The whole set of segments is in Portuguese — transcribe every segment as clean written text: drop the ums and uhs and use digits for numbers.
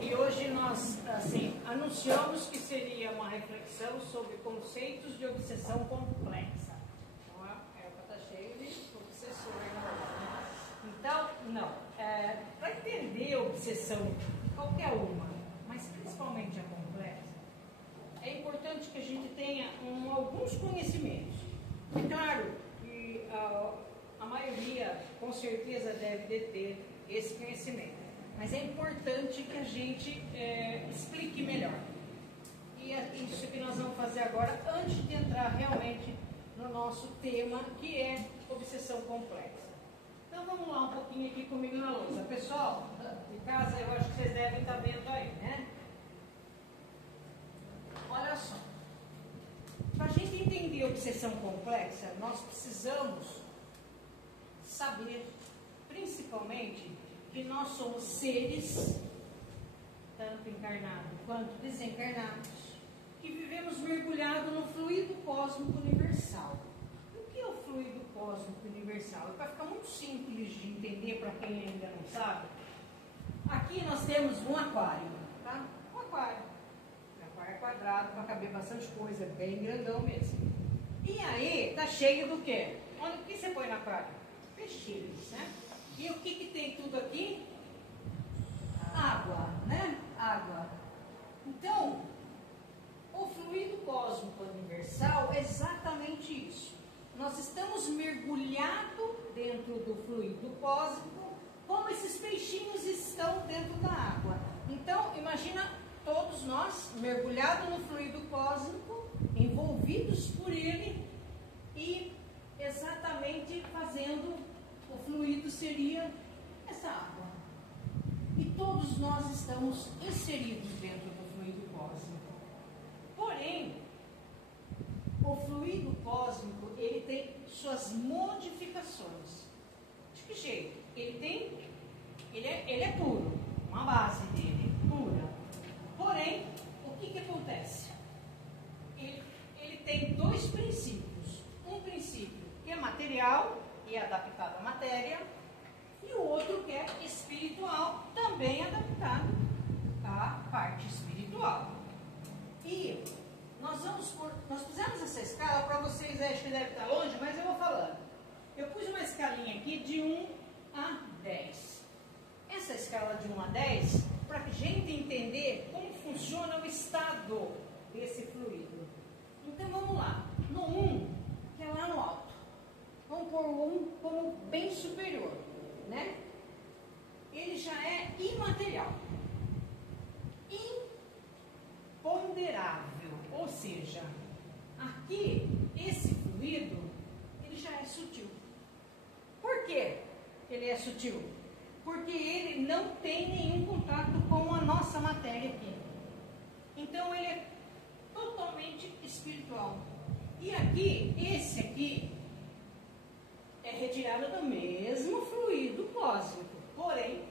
E hoje nós, assim, anunciamos que seria uma reflexão sobre conceitos de obsessão complexa. Então, está cheio de obsessor aí na hora. Então, não. Para entender a obsessão, qualquer uma, mas principalmente a complexa, é importante que a gente tenha alguns conhecimentos. É claro que a maioria, com certeza, deve ter esse conhecimento. Mas é importante que a gente explique melhor. E é isso que nós vamos fazer agora, antes de entrar realmente no nosso tema, que é obsessão complexa. Então vamos lá um pouquinho aqui comigo na lousa. Pessoal, de casa, eu acho que vocês devem estar vendo aí, né? Olha só. Para a gente entender a obsessão complexa, nós precisamos saber, principalmente, que nós somos seres, tanto encarnados quanto desencarnados, que vivemos mergulhados no fluido cósmico universal. O que é o fluido cósmico universal? Para ficar muito simples de entender para quem ainda não sabe, aqui nós temos um aquário, tá? Um aquário. Um aquário quadrado para caber bastante coisa, bem grandão mesmo. E aí, tá cheio do quê? O que você põe no aquário? Peixinhos, né? E o que tem tudo aqui? Água, né? Água. Então, o fluido cósmico universal é exatamente isso. Nós estamos mergulhados dentro do fluido cósmico, como esses peixinhos estão dentro da água. Então, imagina todos nós mergulhados no fluido cósmico, envolvidos por ele e exatamente fazendo. O fluido seria essa água. E todos nós estamos inseridos dentro do fluido cósmico. Porém, o fluido cósmico, ele tem suas modificações. De que jeito? Ele é puro, uma base dele pura. Porém, o que acontece? Ele tem dois princípios. Um princípio que é material e adaptado à matéria, e o outro que é espiritual, também adaptado à parte espiritual. E nós fizemos essa escala para vocês, acho que deve estar longe, mas eu vou falando. Eu pus uma escalinha aqui de 1 a 10. Essa escala de 1 a 10, para a gente entender como funciona o estado desse fluido. Então vamos lá. No 1, que é lá no alto. Vamos pôr o 1 como bem superior, né? Ele já é imaterial, imponderável, ou seja, aqui, esse fluido, ele já é sutil. Por que ele é sutil? Porque ele não tem nenhum contato com a nossa matéria aqui. Então, ele é totalmente espiritual. E aqui, esse aqui, é retirado do mesmo fluido cósmico, porém,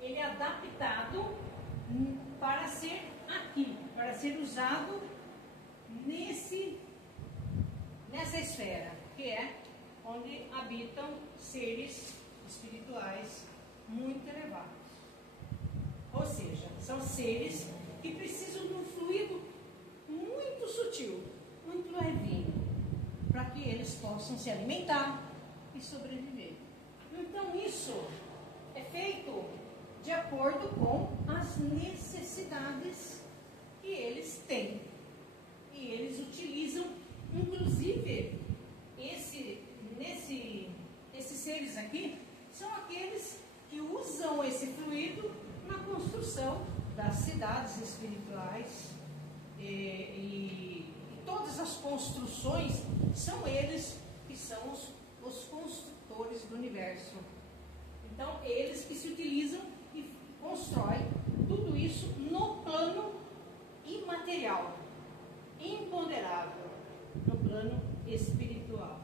ele é adaptado para ser aqui, para ser usado nessa esfera, que é onde habitam seres espirituais muito elevados. Ou seja, são seres que precisam de um fluido muito sutil, muito levinho, para que eles possam se alimentar e sobreviver. Então isso é feito de acordo com as necessidades que eles têm. E eles utilizam, inclusive, esses seres aqui são aqueles que usam esse fluido na construção das cidades espirituais e todas as construções são eles que são os construtores do universo. Então, eles que se utilizam e constroem tudo isso no plano imaterial, imponderável, no plano espiritual.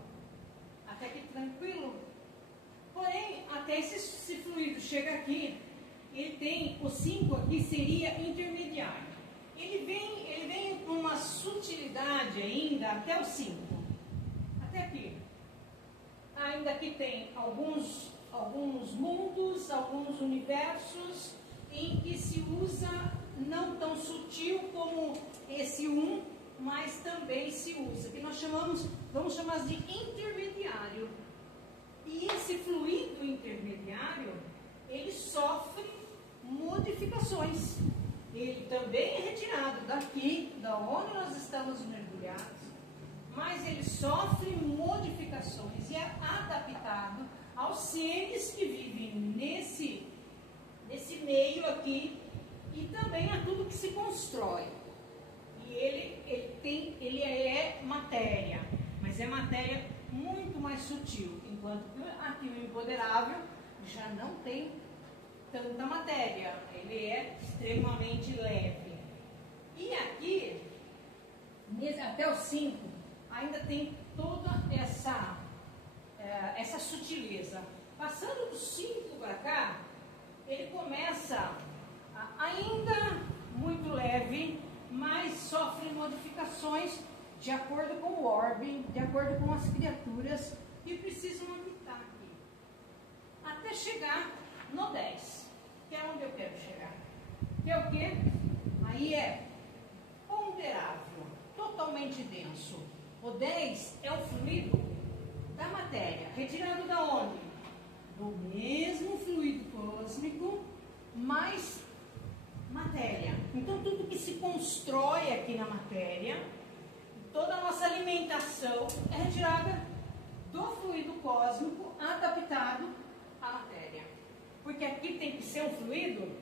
Até que tranquilo? Porém, até esse fluido chega aqui, ele tem, o 5 aqui seria intermediário. Ele vem com uma sutilidade ainda até o 5. Até aqui. Ainda que tem alguns mundos, alguns universos em que se usa não tão sutil como esse 1, mas também se usa, que nós vamos chamar de intermediário. E esse fluido intermediário, ele sofre modificações. Ele também é retirado daqui, da onde nós estamos mergulhados, mas ele sofre modificações e é adaptado aos seres que vivem nesse meio aqui e também a tudo que se constrói. E ele é matéria, mas é matéria muito mais sutil, enquanto que aqui o imponderável já não tem tanta matéria, ele é extremamente leve. E aqui, até o 5, ainda tem toda essa sutileza. Passando do 5 para cá, ele começa ainda muito leve, mas sofre modificações de acordo com o orbe, de acordo com as criaturas que precisam habitar aqui. Até chegar no 10, que é onde eu quero chegar. Que é o quê? Aí é ponderável, totalmente denso. O 10 é o fluido da matéria, retirado da onde? Do mesmo fluido cósmico, mais matéria. Então tudo que se constrói aqui na matéria, toda a nossa alimentação é retirada do fluido cósmico adaptado à matéria. Porque aqui tem que ser um fluido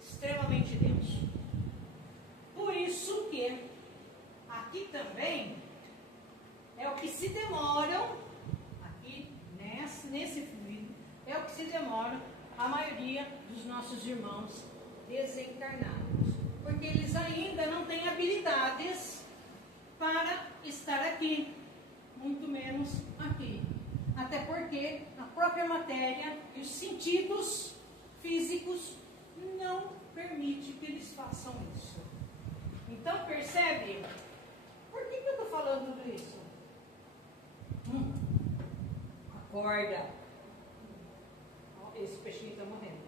extremamente denso. Por isso que aqui também é o que se demoram, aqui nesse fluido, é o que se demora a maioria dos nossos irmãos desencarnados. Porque eles ainda não têm habilidades para estar aqui, muito menos aqui. Até porque a própria matéria e os sentidos físicos não permitem que eles façam isso. Então percebe, por que eu estou falando tudo isso? Acorda. Esse peixinho está morrendo.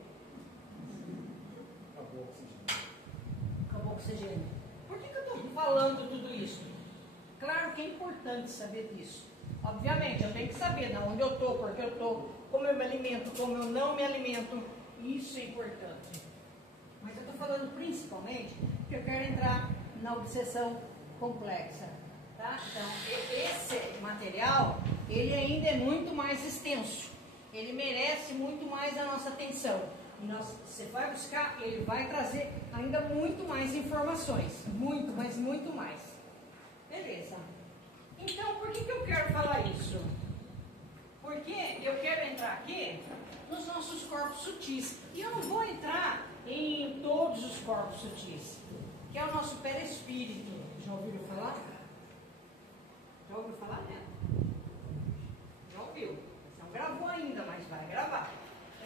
Acabou o oxigênio. Por que eu estou falando tudo isso? Claro que é importante saber disso. Obviamente, eu tenho que saber de onde eu estou, porque eu estou, como eu me alimento, como eu não me alimento. Isso é importante. Mas eu estou falando principalmente que eu quero entrar na obsessão complexa. Tá? Então, esse material, ele ainda é muito mais extenso. Ele merece muito mais a nossa atenção. E você vai buscar, ele vai trazer ainda muito mais informações. Muito, mas muito mais. Beleza. Então, por que eu quero falar isso? Porque eu quero entrar aqui nos nossos corpos sutis. E eu não vou entrar em todos os corpos sutis, que é o nosso perispírito. Já ouviram falar? Já ouviu falar, né? Já ouviu. Você não gravou ainda, mas vai gravar.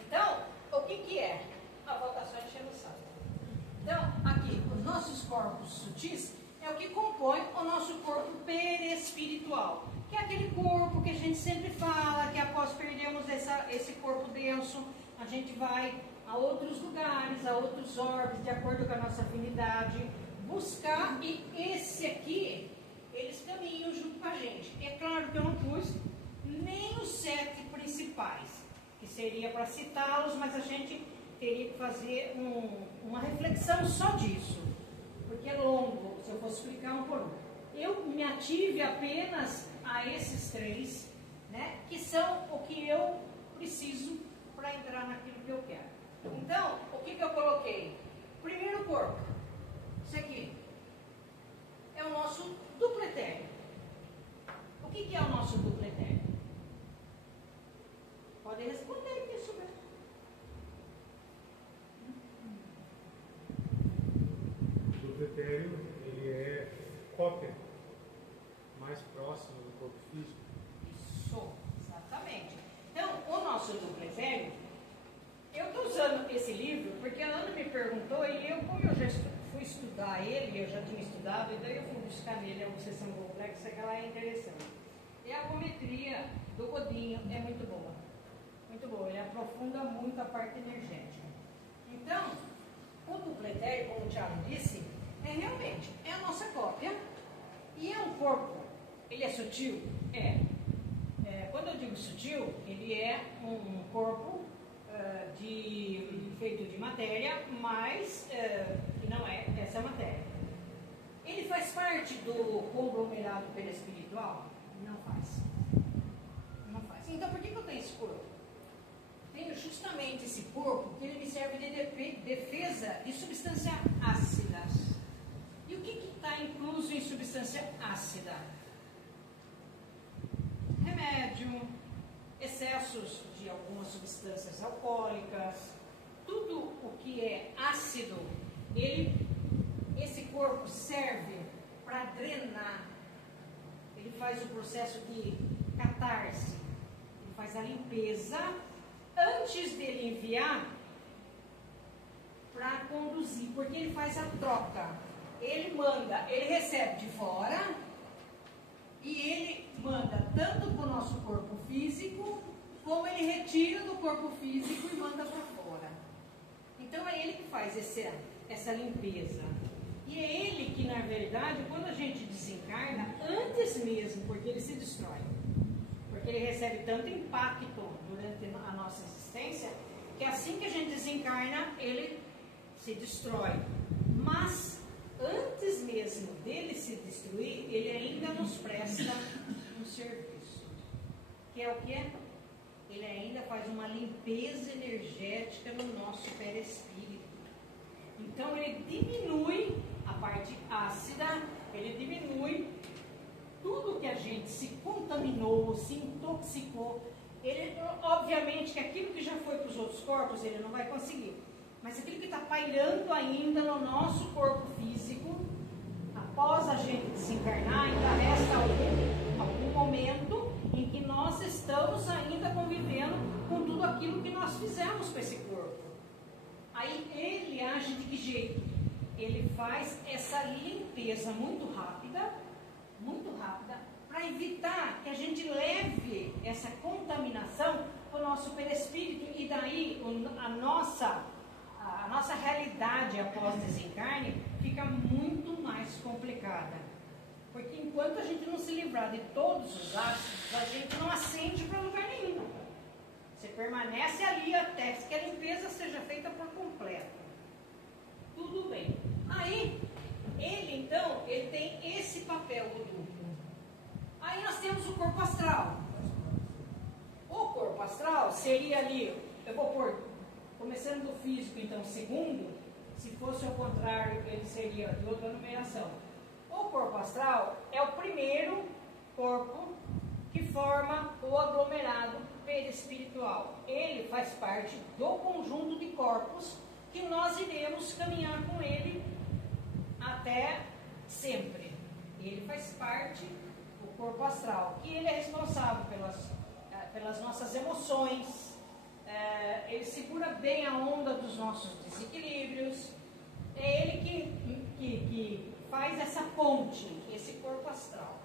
Então, o que é? A votação enchendo o saco. Então, aqui, os nossos corpos sutis é o que compõe o nosso corpo perispiritual, que é aquele corpo que a gente sempre fala, que após perdermos esse corpo denso, a gente vai a outros lugares, a outros orbes, de acordo com a nossa afinidade, buscar, e esse aqui, eles caminham junto com a gente. É claro que eu não pus nem os 7 principais, que seria para citá-los, mas a gente teria que fazer uma reflexão só disso, porque é longo, se eu fosse explicar um por um. Eu me ative apenas a esses 3, né, que são o que eu preciso para entrar naquilo que eu quero. Então, o que eu coloquei? Primeiro corpo, isso aqui, é o nosso duplo etéreo. O que é o nosso duplo etéreo? Podem responder aqui sobre. O duplo etéreo, ele é cópia mais próximo do corpo físico. Isso, exatamente. Então, o nosso duplo etéreo, eu estou usando esse livro porque a Ana me perguntou e eu, como eu já fui estudar ele, eu já tinha estudado, e daí eu fui buscar nele a obsessão complexa, que ela é interessante. E a apometria do Godinho é muito boa. Muito boa, ele aprofunda muito a parte energética. Então, o duplo etéreo, como o Thiago realmente, é a nossa cópia. E é um corpo, ele é sutil? Quando eu digo sutil, ele é um corpo feito de matéria, mas que não é essa matéria. Ele faz parte do conglomerado perispiritual? Não faz. Não faz. Então por que eu tenho esse corpo? Tenho justamente esse corpo que ele me serve de defesa de substâncias ácidas. E o que está incluso em substância ácida? Remédio, excessos de algumas substâncias alcoólicas, tudo o que é ácido, esse corpo serve para drenar. Ele faz o processo de catarse, ele faz a limpeza antes dele enviar para conduzir, porque ele faz a troca. Ele recebe de fora e ele manda tanto para o nosso corpo físico, como ele retira do corpo físico e manda para fora. Então é ele que faz essa limpeza. E é ele que, na verdade, quando a gente desencarna, antes mesmo, porque ele se destrói, porque ele recebe tanto impacto durante a nossa existência, que assim que a gente desencarna, ele se destrói. Mas antes mesmo dele se destruir, ele ainda nos presta um serviço. Que é o quê? Ele ainda faz uma limpeza energética no nosso perispírito. Então ele diminui a parte ácida, ele diminui tudo que a gente se contaminou, se intoxicou. Ele, obviamente que aquilo que já foi para os outros corpos, ele não vai conseguir. Mas aquilo que está pairando ainda no nosso corpo físico, após a gente desencarnar, ainda resta algum momento em que nós estamos ainda convivendo com tudo aquilo que nós fizemos com esse corpo. Aí ele age de que jeito? Ele faz essa limpeza muito rápida, para evitar que a gente leve essa contaminação para o nosso perispírito, e daí a nossa realidade após desencarne fica muito mais complicada. Porque enquanto a gente não se livrar de todos os ácidos, a gente não ascende para lugar nenhum. Você permanece ali até que a limpeza seja feita por completo. Tudo bem. Aí, ele tem esse papel duplo. Aí nós temos o corpo astral. O corpo astral seria ali, eu vou pôr, começando do físico, então, segundo, se fosse ao contrário, ele seria de outra numeração. O corpo astral é o primeiro corpo que forma o aglomerado perispiritual. Ele faz parte do conjunto de corpos que nós iremos caminhar com ele até sempre. Ele faz parte do corpo astral, que ele é responsável pelas nossas emoções, ele segura bem a onda dos nossos desequilíbrios, é ele que faz essa ponte, esse corpo astral.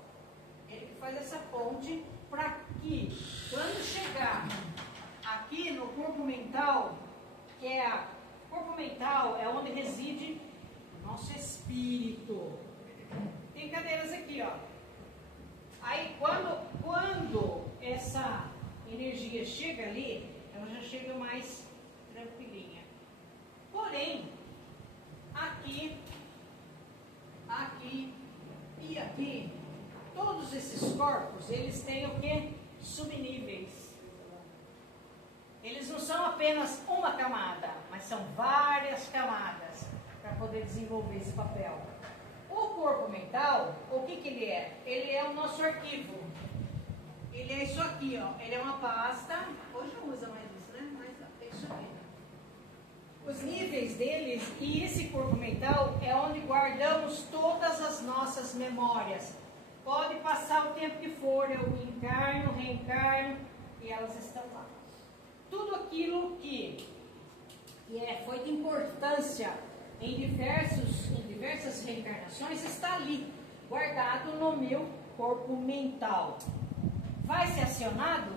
Ele que faz essa ponte para que, quando chegar aqui no corpo mental, o corpo mental é onde reside o nosso espírito. Tem cadeiras aqui, ó. Aí, quando essa energia chega ali, ela já chega mais tranquilinha. Porém, aqui e aqui, todos esses corpos, eles têm o quê? Subníveis. Eles não são apenas uma camada, mas são várias camadas para poder desenvolver esse papel. O corpo mental, o que ele é? Ele é o nosso arquivo. Ele é isso aqui, ó. Ele é uma pasta. Hoje não usa mais isso, né? Mas é isso aqui. Os níveis deles e esse corpo mental é onde guardamos todas as nossas memórias. Pode passar o tempo que for, eu encarno, reencarno, e elas estão lá. Tudo aquilo que foi de importância em diversas reencarnações está ali, guardado no meu corpo mental. Vai ser acionado?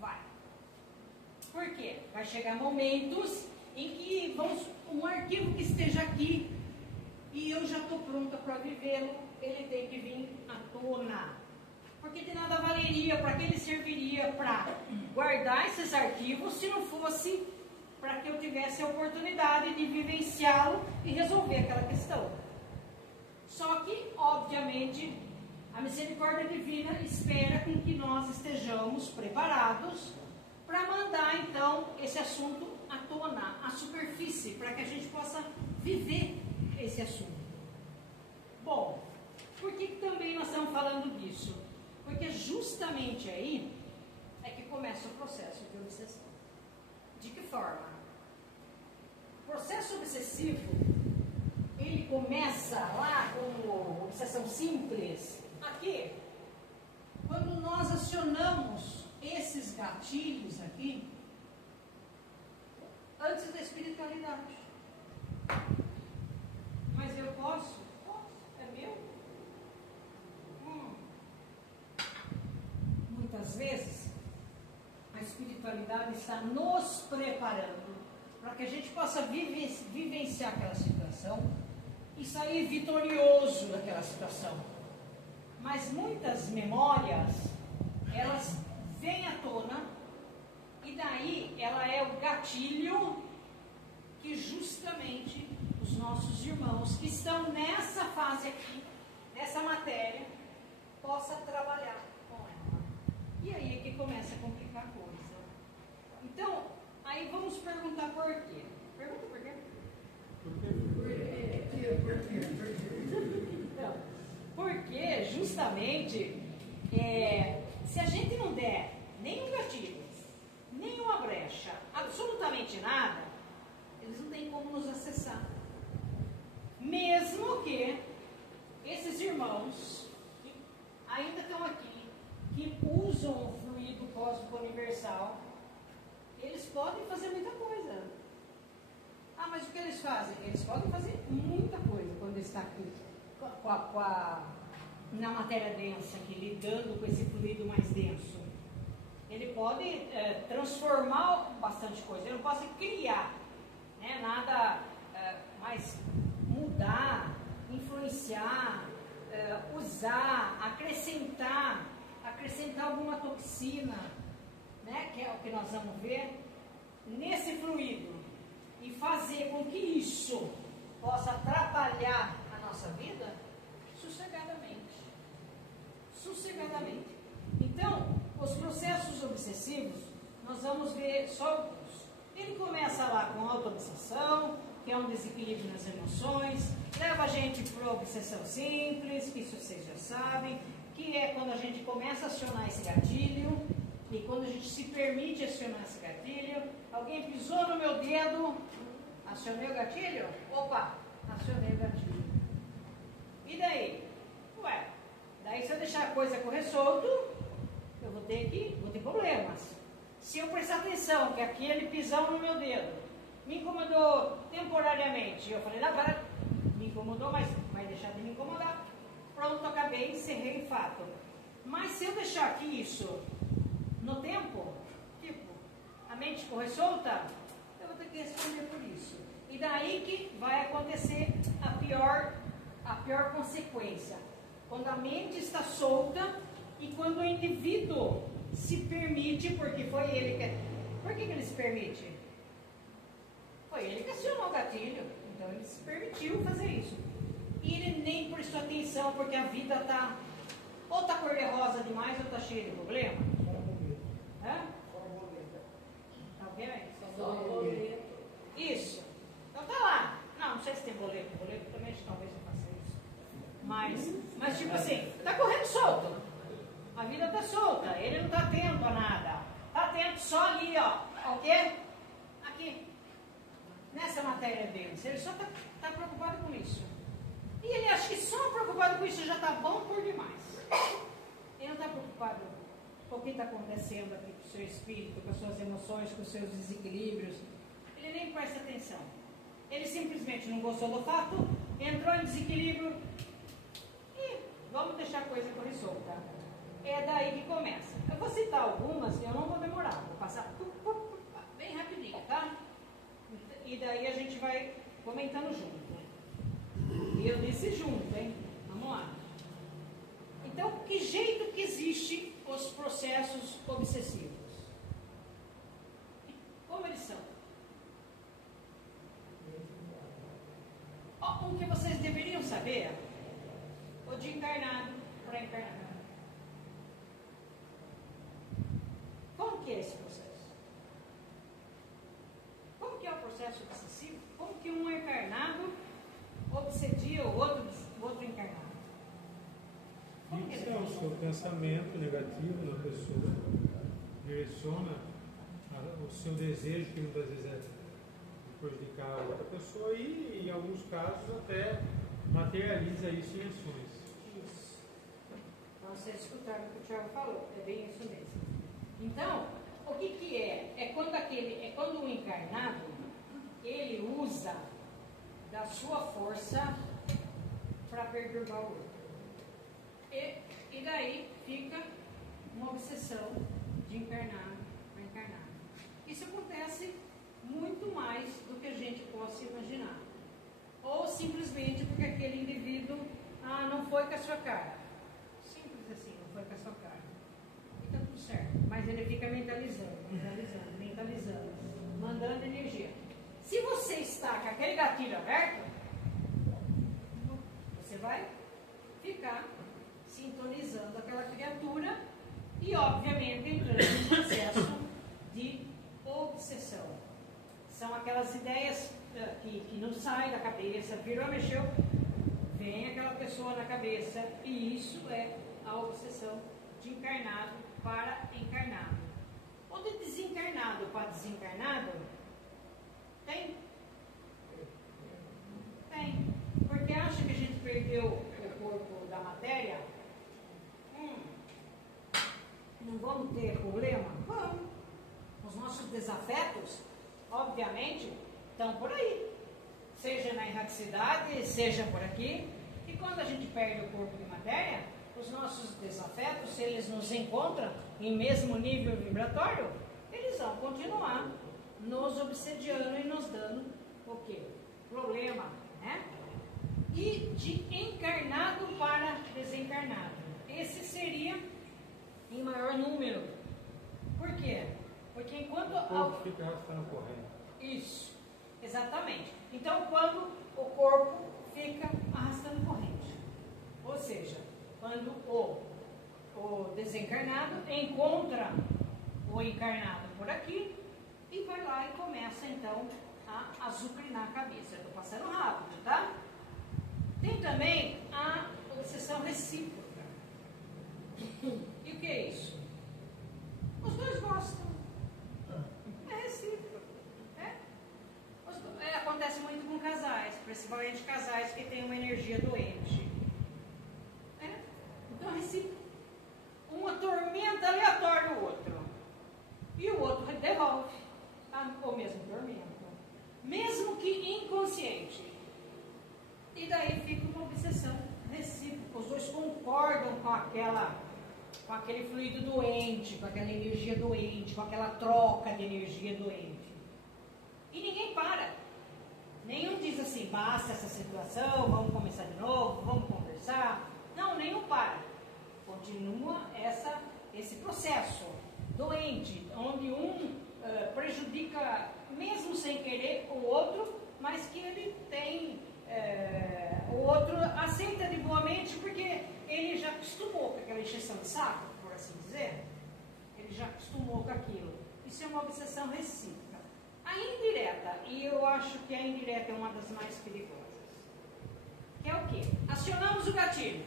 Vai. Por quê? Vai chegar momentos em que um arquivo que esteja aqui e eu já estou pronta para vivê-lo, ele tem que vir à tona. Porque de nada valeria, para que ele serviria para guardar esses arquivos se não fosse para que eu tivesse a oportunidade de vivenciá-lo e resolver aquela questão. Só que, obviamente, a misericórdia divina espera com que nós estejamos preparados para mandar, então, esse assunto à tona, à superfície, para que a gente possa viver esse assunto. Bom, por que também nós estamos falando disso? Porque justamente aí é que começa o processo de obsessão. De que forma? O processo obsessivo, ele começa lá como obsessão simples, aqui, quando nós acionamos esses gatilhos aqui, antes da espiritualidade. Mas eu posso? Posso, é meu. Muitas vezes, a espiritualidade está nos preparando para que a gente possa vivenciar aquela situação e sair vitorioso daquela situação. Mas muitas memórias, elas vêm à tona e daí ela é o gatilho que justamente os nossos irmãos que estão nessa fase aqui, nessa matéria, possam trabalhar com ela. E aí é que começa a complicar a coisa. Então, aí vamos perguntar por quê. Pergunta por quê? Então, porque justamente se a gente não der nenhum gatilho, nenhuma brecha, absolutamente nada, eles não têm como nos acessar. Mesmo que esses irmãos que ainda estão aqui, que usam o fluido cósmico universal, eles podem fazer muita coisa. Ah, mas o que eles fazem? Eles podem fazer muita coisa quando está aqui na matéria densa, aqui, lidando com esse fluido mais denso. Ele pode transformar bastante coisa, ele não pode criar, né, nada, mas mudar, influenciar, usar, acrescentar alguma toxina, né, que é o que nós vamos ver, nesse fluido, e fazer com que isso possa atrapalhar a nossa vida sossegadamente. Então, os processos obsessivos, nós vamos ver só alguns. Ele começa lá com auto-obsessão, que é um desequilíbrio nas emoções, leva a gente para a obsessão simples, que isso vocês já sabem, que é quando a gente começa a acionar esse gatilho, e quando a gente se permite acionar esse gatilho, alguém pisou no meu dedo, acionei o gatilho? Opa, acionei o gatilho. E daí? Ué, daí se eu deixar a coisa correr solto, eu vou ter problemas. Se eu prestar atenção que aquele pisão no meu dedo me incomodou temporariamente, eu falei, me incomodou, mas vai deixar de me incomodar. Pronto, acabei, encerrei o fato. Mas se eu deixar aqui isso no tempo, tipo, a mente correr solta, eu vou ter que responder por isso. E daí que vai acontecer a pior consequência. Quando a mente está solta e quando o indivíduo se permite, porque foi ele que... Por que ele se permite? Foi ele que acionou o gatilho. Então ele se permitiu fazer isso. E ele nem prestou atenção, porque a vida está... Ou está cor-de-rosa demais, ou está cheia de problema. Tá ok? Só boleto. Isso. Então tá lá. Não sei se tem boleto. Boleto também talvez eu faça isso. Mas tipo assim, tá correndo solto. A vida tá solta. Ele não tá atento a nada. Tá atento só ali, ó. O quê? Aqui. Nessa matéria dele. Ele só tá preocupado com isso. E ele acha que só preocupado com isso já tá bom por demais. Ele não tá preocupado com o que está acontecendo aqui com o seu espírito, com as suas emoções, com os seus desequilíbrios. Ele nem presta atenção. Ele simplesmente não gostou do fato, entrou em desequilíbrio e vamos deixar a coisa correr solta. É daí que começa. Eu vou citar algumas e eu não vou demorar, vou passar bem rapidinho, tá? E daí a gente vai comentando junto. E eu disse junto, hein? Vamos lá. Então, que jeito que existe os processos obsessivos? Como eles são? O que vocês deveriam saber, o de encarnado para encarnado. Como que é esse processo? Como que é o processo obsessivo? Como que um encarnado obsedia o outro encarnado? Fixa o seu pensamento negativo na pessoa, direciona o seu desejo, que muitas vezes é prejudicar a outra pessoa, e em alguns casos até materializa isso em ações. Isso. Então vocês escutaram o que o Thiago falou, é bem isso mesmo. Então, o que é? É quando o encarnado ele usa da sua força para perturbar o outro. E daí fica uma obsessão de encarnado para encarnado. Isso acontece muito mais do que a gente possa imaginar. Ou simplesmente porque aquele indivíduo não foi com a sua cara. Simples assim, não foi com a sua cara. E está tudo certo. Mas ele fica mentalizando, mandando energia. Se você está com aquele gatilho aberto, você vai ficar sintonizando aquela criatura e, obviamente, entrando em um processo de obsessão. São aquelas ideias que não saem da cabeça, virou, mexeu, vem aquela pessoa na cabeça, e isso é a obsessão de encarnado para encarnado. Ou de desencarnado para desencarnado, tem? Tem. Porque acha que a gente perdeu o corpo da matéria? Não vamos ter problema? Vamos. Os nossos desafetos, obviamente, estão por aí. Seja na erraticidade, seja por aqui. E quando a gente perde o corpo de matéria, os nossos desafetos, se eles nos encontram em mesmo nível vibratório, eles vão continuar nos obsediando e nos dando o quê? Problema, né? E de encarnado para desencarnado. Esse seria em maior número. Por quê? Porque enquanto o corpo fica arrastando correndo. Isso, exatamente. Então, quando o corpo fica arrastando corrente, ou seja, quando o desencarnado encontra o encarnado por aqui e vai lá e começa então a azucrinar a cabeça. Eu estou passando rápido, tá? Tem também a obsessão recíproca. E o que é isso? Os dois gostam. É recíproco. Acontece muito com casais, principalmente casais que têm uma energia doente. Então é recíproco. Um atormenta aleatório o outro. E o outro devolve o mesmo tormento. Mesmo que inconsciente. E daí fica uma obsessão recíproca. Os dois concordam com aquele fluido doente, com aquela energia doente, com aquela troca de energia doente. E ninguém para. Nenhum diz assim, basta essa situação, vamos começar de novo, vamos conversar. Não, nenhum para. Continua esse processo doente, onde um prejudica, mesmo sem querer, o outro, mas que ele tem, o outro aceita de boa mente, porque ele já acostumou com aquela encheção de saco, por assim dizer. Ele já acostumou com aquilo. Isso é uma obsessão recíproca. A indireta, e eu acho que a indireta é uma das mais perigosas, que é o quê? Acionamos o gatilho.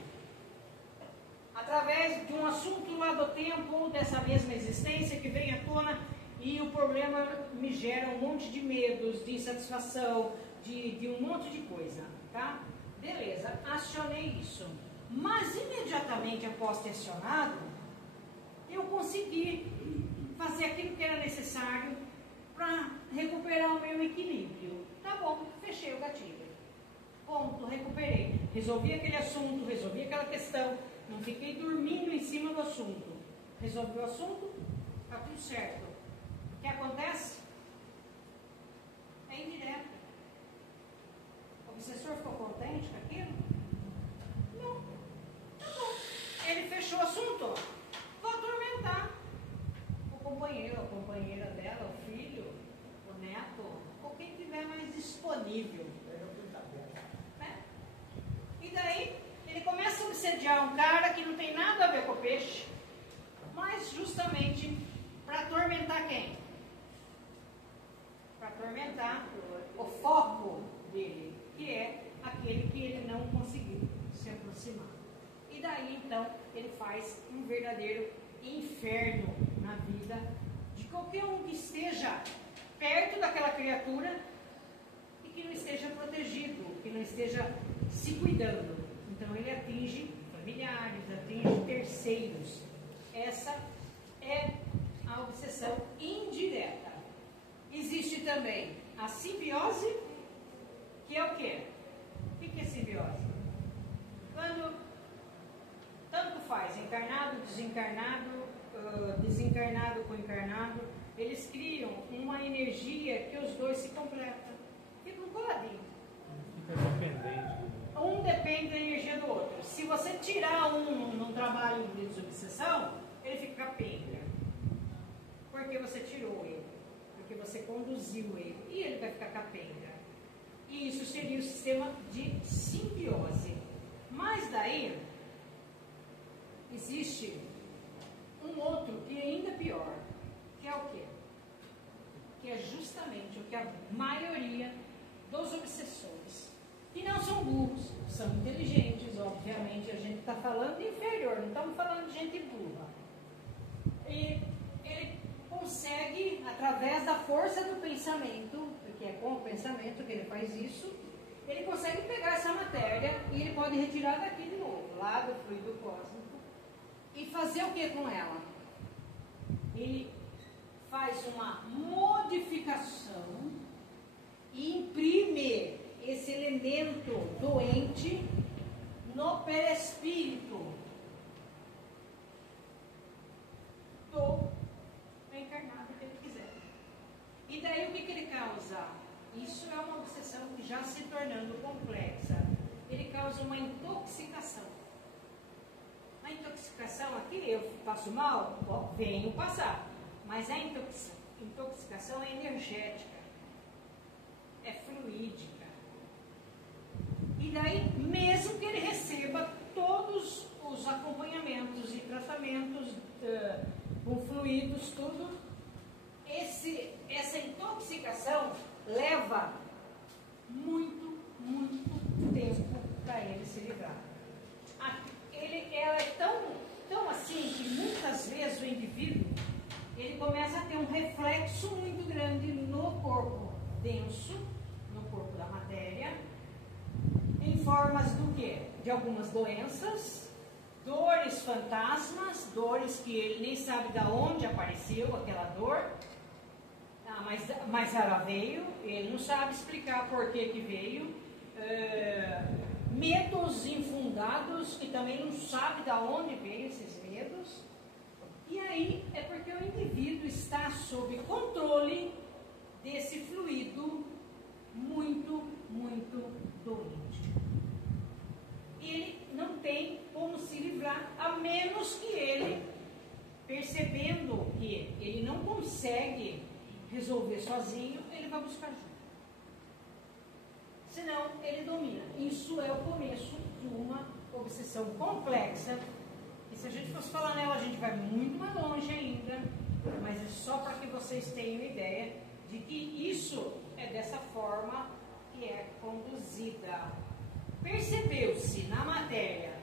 Através de um assunto lá do tempo, dessa mesma existência que vem à tona, e o problema me gera um monte de medos, de insatisfação, de um monte de coisa, tá? Beleza, acionei isso. Mas imediatamente após ter acionado, eu consegui fazer aquilo que era necessário para recuperar o meu equilíbrio. Tá bom, fechei o gatilho. Ponto, recuperei. Resolvi aquele assunto, resolvi aquela questão. Não fiquei dormindo em cima do assunto. Resolvi o assunto, tá tudo certo. O que acontece? É indireto. O obsessor ficou contente? contente com aquilo? Não. Tá bom. Ele fechou o assunto. Vou atormentar o companheiro, a companheira dela, o filho, o neto, ou quem tiver mais disponível. Né? E daí, ele começa a obsediar um cara que não tem nada a ver com o peixe, mas justamente para atormentar quem? Para atormentar o foco dele, que é aquele que ele não conseguiu se aproximar. E daí então ele faz um verdadeiro inferno na vida de qualquer um que esteja perto daquela criatura e que não esteja protegido, que não esteja se cuidando. Então ele atinge familiares, atinge terceiros. Essa é a obsessão indireta. Existe também a simbiose, que é o quê? O que é simbiose? Quando tanto faz, encarnado, desencarnado com encarnado, eles criam uma energia que os dois se completam. Ficam coladinhos. Fica dependente. Um depende da energia do outro. Se você tirar um num trabalho de desobsessão, ele fica capenga. Porque você tirou ele. Porque você conduziu ele. E ele vai ficar capenga. E isso seria o sistema de simbiose. Mas daí, existe um outro que é ainda pior. Que é o quê? Que é justamente o que a maioria dos obsessores, que não são burros, são inteligentes, obviamente, a gente está falando de inferior, não estamos falando de gente burra. E ele consegue, através da força do pensamento, porque é com o pensamento que ele faz isso, ele consegue pegar essa matéria e ele pode retirar daqui de novo, lá do fluido cósmico, e fazer o que com ela? Ele faz uma modificação e imprime esse elemento doente no perispírito do encarnado que ele quiser. E daí o que ele causa? Isso é uma obsessão que já se tornando complexa. Ele causa uma intoxicação. A intoxicação aqui, eu passo mal, venho passar. Mas a intoxicação é energética, é fluídica. E daí, mesmo que ele receba todos os acompanhamentos e tratamentos com fluidos, tudo, essa intoxicação leva muito, muito tempo para ele se livrar. Ela é tão assim que muitas vezes o indivíduo ele começa a ter um reflexo muito grande no corpo denso, no corpo da matéria, em formas do quê? De algumas doenças, dores fantasmas, dores que ele nem sabe de onde apareceu aquela dor, mas ela veio, ele não sabe explicar por que veio, medos infundados, que também não sabe de onde veio esses medos. E aí é porque o indivíduo está sob controle desse fluido muito, muito doente. Ele não tem como se livrar, a menos que ele, percebendo que ele não consegue resolver sozinho, ele vai buscar ajuda. Senão, ele domina. Isso é o começo de uma obsessão complexa. E se a gente fosse falar nela, a gente vai muito mais longe ainda. Mas é só para que vocês tenham ideia de que isso é dessa forma que é conduzida. Percebeu-se na matéria,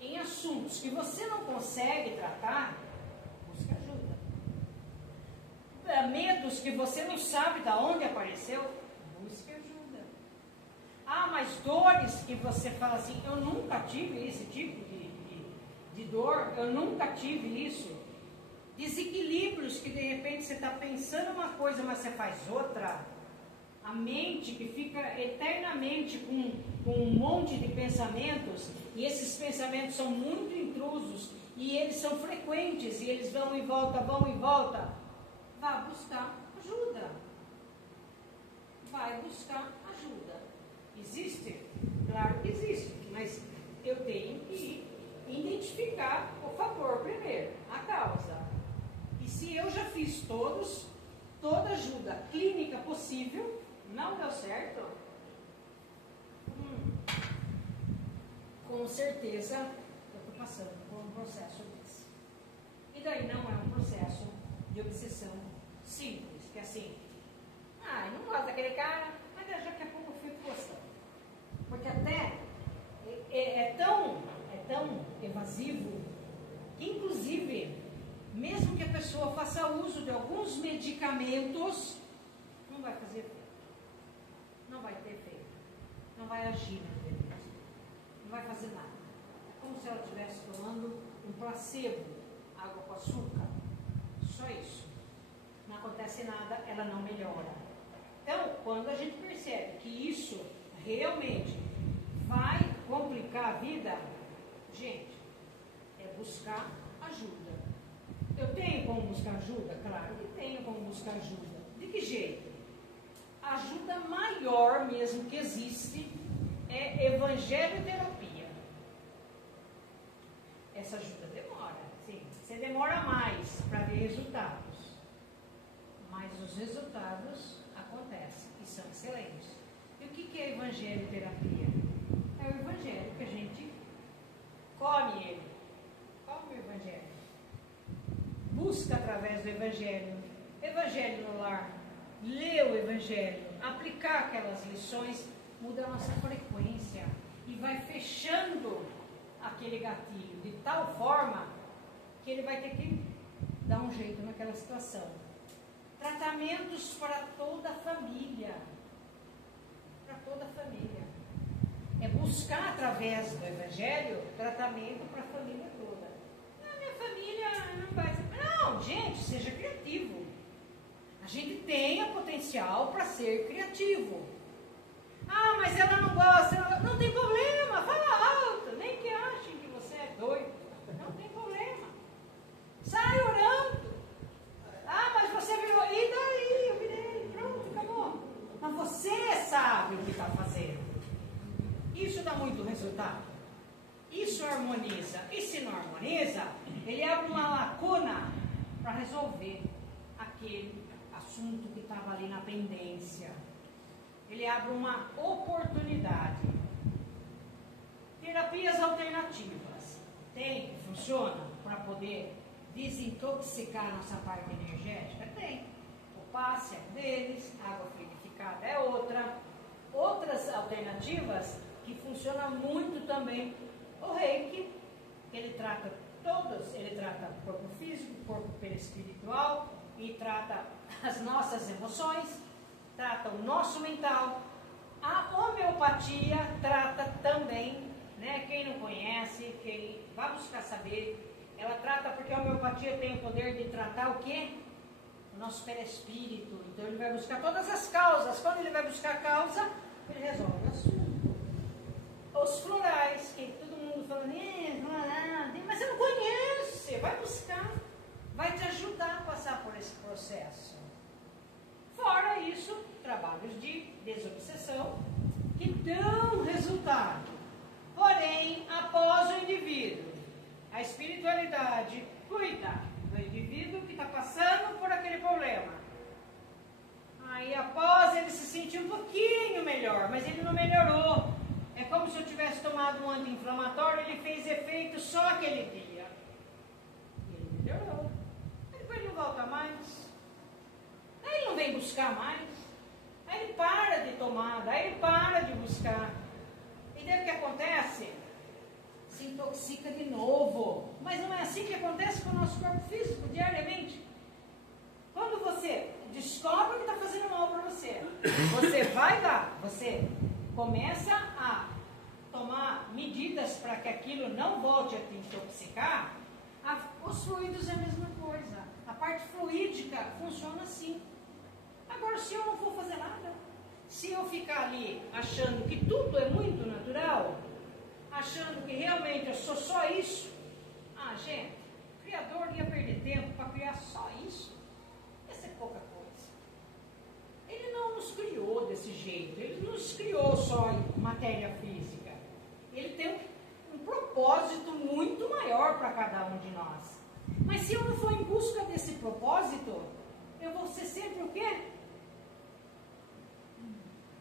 em assuntos que você não consegue tratar, busque ajuda. Medos que você não sabe de onde apareceu, busque ajuda. Mas dores que você fala assim, eu nunca tive esse tipo de dor, eu nunca tive isso. Desequilíbrios que de repente você está pensando uma coisa, mas você faz outra. A mente que fica eternamente com um monte de pensamentos, e esses pensamentos são muito intrusos, e eles são frequentes, e eles vão e volta. Vá buscar ajuda. Vai buscar ajuda. Existe Claro que existe, mas eu tenho que identificar o fator primeiro, a causa. E se eu já fiz toda ajuda clínica possível, não deu certo, com certeza eu estou passando por um processo desse. E daí não é um processo de obsessão simples, que é assim, eu não gosto daquele cara, mas daqui a pouco eu fico gostando. Porque até é tão evasivo que, inclusive, mesmo que a pessoa faça uso de alguns medicamentos, não vai fazer efeito. Não vai ter efeito. Não vai agir na vida. Não vai fazer nada. É como se ela estivesse tomando um placebo, água com açúcar. Só isso. Não acontece nada, ela não melhora. Então, quando a gente percebe que isso realmente vai complicar a vida, gente, é buscar ajuda. Eu tenho como buscar ajuda? Claro que tenho como buscar ajuda. De que jeito? A ajuda maior mesmo que existe é evangelho-terapia. Essa ajuda demora, sim. Você demora mais para ver resultados. Mas os resultados acontecem e são excelentes. E o que é evangelho-terapia? É o evangelho que a gente come ele. Come o evangelho. Busca através do evangelho. Evangelho no lar. Lê o evangelho. Aplicar aquelas lições muda a nossa frequência e vai fechando aquele gatilho de tal forma que ele vai ter que dar um jeito naquela situação. Tratamentos para toda a família. Para toda a família. É buscar através do evangelho tratamento para a família toda. Minha família não vai ser. Não, gente, seja criativo. A gente tem o potencial para ser criativo. Mas ela não gosta. Não tem problema, fala alto. Nem que achem que você é doido. Não tem problema. Sai orando. Mas você virou. E daí? Eu virei. Pronto, acabou. Mas você sabe o que está fazendo. Isso dá muito resultado. Isso harmoniza. E se não harmoniza, ele abre uma lacuna para resolver aquele assunto que estava ali na pendência. Ele abre uma oportunidade. Terapias alternativas. Tem, funciona para poder desintoxicar nossa parte energética? Tem. O passe é um deles, água fluidificada é outra. Outras alternativas que funcionam muito também. O Reiki, ele trata todos, ele trata o corpo físico, o corpo perispiritual e trata as nossas emoções, trata o nosso mental. A homeopatia trata também, né? Quem não conhece, quem vai buscar saber, ela trata porque a homeopatia tem o poder de tratar o quê? O nosso perispírito. Então ele vai buscar todas as causas. Quando ele vai buscar a causa, ele resolve o assunto. Os florais, que todo mundo fala, mas você não conhece, vai buscar, vai te ajudar a passar por esse processo. Fora isso, trabalhos de desobsessão que dão resultado. Porém, após o indivíduo, a espiritualidade cuida do indivíduo que está passando por aquele problema. Aí após ele se sentir um pouquinho melhor, mas ele não melhorou. É como se eu tivesse tomado um anti-inflamatório, ele fez efeito só aquele dia. E ele melhorou. Aí depois ele não volta mais. Aí ele não vem buscar mais. Aí ele para de tomar, daí ele para de buscar. E daí o que acontece? Se intoxica de novo. Mas não é assim que acontece com o nosso corpo físico, diariamente. Quando você descobre o que está fazendo mal para você, você vai lá, você começa a tomar medidas para que aquilo não volte a te intoxicar. Os fluidos é a mesma coisa. A parte fluídica funciona assim. Agora, se eu não for fazer nada, se eu ficar ali achando que tudo é muito natural, achando que realmente eu sou só isso, gente, o Criador ia perder tempo para criar só isso? Ia ser pouca coisa. Ele não nos criou desse jeito, ele nos criou só em matéria física. ele tem um propósito muito maior para cada um de nós. Mas se eu não for em busca desse propósito, eu vou ser sempre o quê?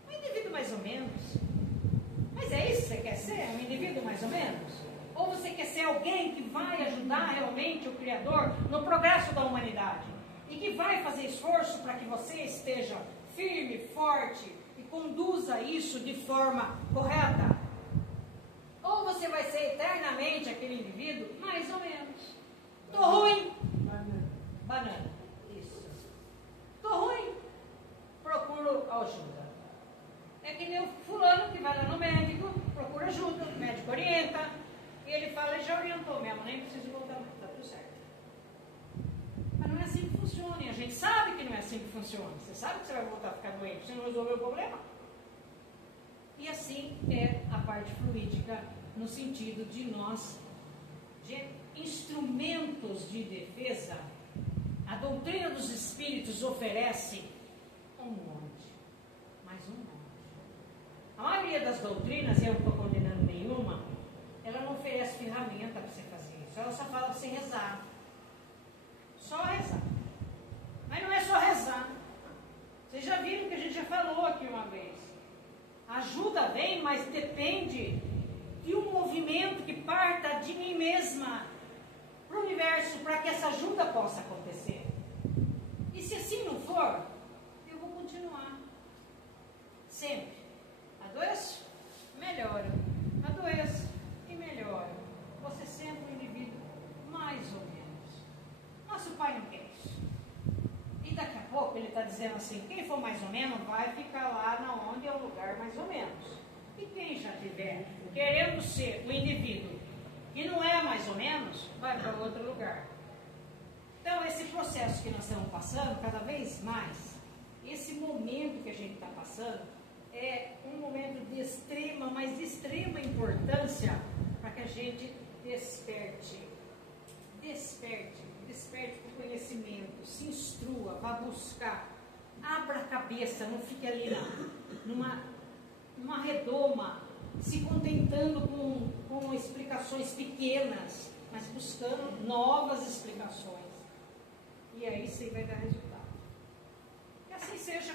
Um indivíduo mais ou menos. Mas é isso que você quer ser? Um indivíduo mais ou menos? Ou você quer ser alguém que vai ajudar realmente o Criador no progresso da humanidade? E que vai fazer esforço para que você esteja firme, forte e conduza isso de forma correta? Ou você vai ser eternamente aquele indivíduo mais ou menos? Tô ruim. Banana. Isso. Tô ruim. Procuro ajuda. É que nem o fulano que vai lá no médico, procura ajuda, o médico orienta, e ele fala, ele já orientou mesmo, nem preciso voltar, tá tudo certo. Mas não é assim que funciona, e a gente sabe que não é assim que funciona. Você sabe que você vai voltar a ficar doente, você não resolveu o problema. E assim é a parte fluídica, no sentido de nós, de instrumentos de defesa. A doutrina dos espíritos oferece um monte, mais um monte. A maioria das doutrinas, eu não estou condenando nenhuma, ela não oferece ferramenta para você fazer isso. Ela só fala para você rezar. Só rezar. Mas não é só rezar. Vocês já viram que a gente já falou aqui uma vez. A ajuda vem, mas depende de um movimento que parta de mim mesma para o universo, para que essa ajuda possa acontecer. E se assim não for, eu vou continuar. Sempre. Adoeço? Melhora. Adoeço e melhora. Você sempre um indivíduo mais ou menos. Nosso pai não quer isso. E daqui a pouco ele está dizendo assim, quem for mais ou menos vai ficar lá na onde é o lugar mais ou menos. E quem já estiver querendo ser o indivíduo que não é mais ou menos, vai para outro lugar. Então esse processo que nós estamos passando, cada vez mais, esse momento que a gente está passando, é um momento de extrema, mas de extrema importância para que a gente desperte para o conhecimento, se instrua, vá buscar, abra a cabeça, não fique ali numa redoma, se contentando com explicações pequenas, mas buscando novas explicações. E aí sim vai dar resultado. Que assim seja.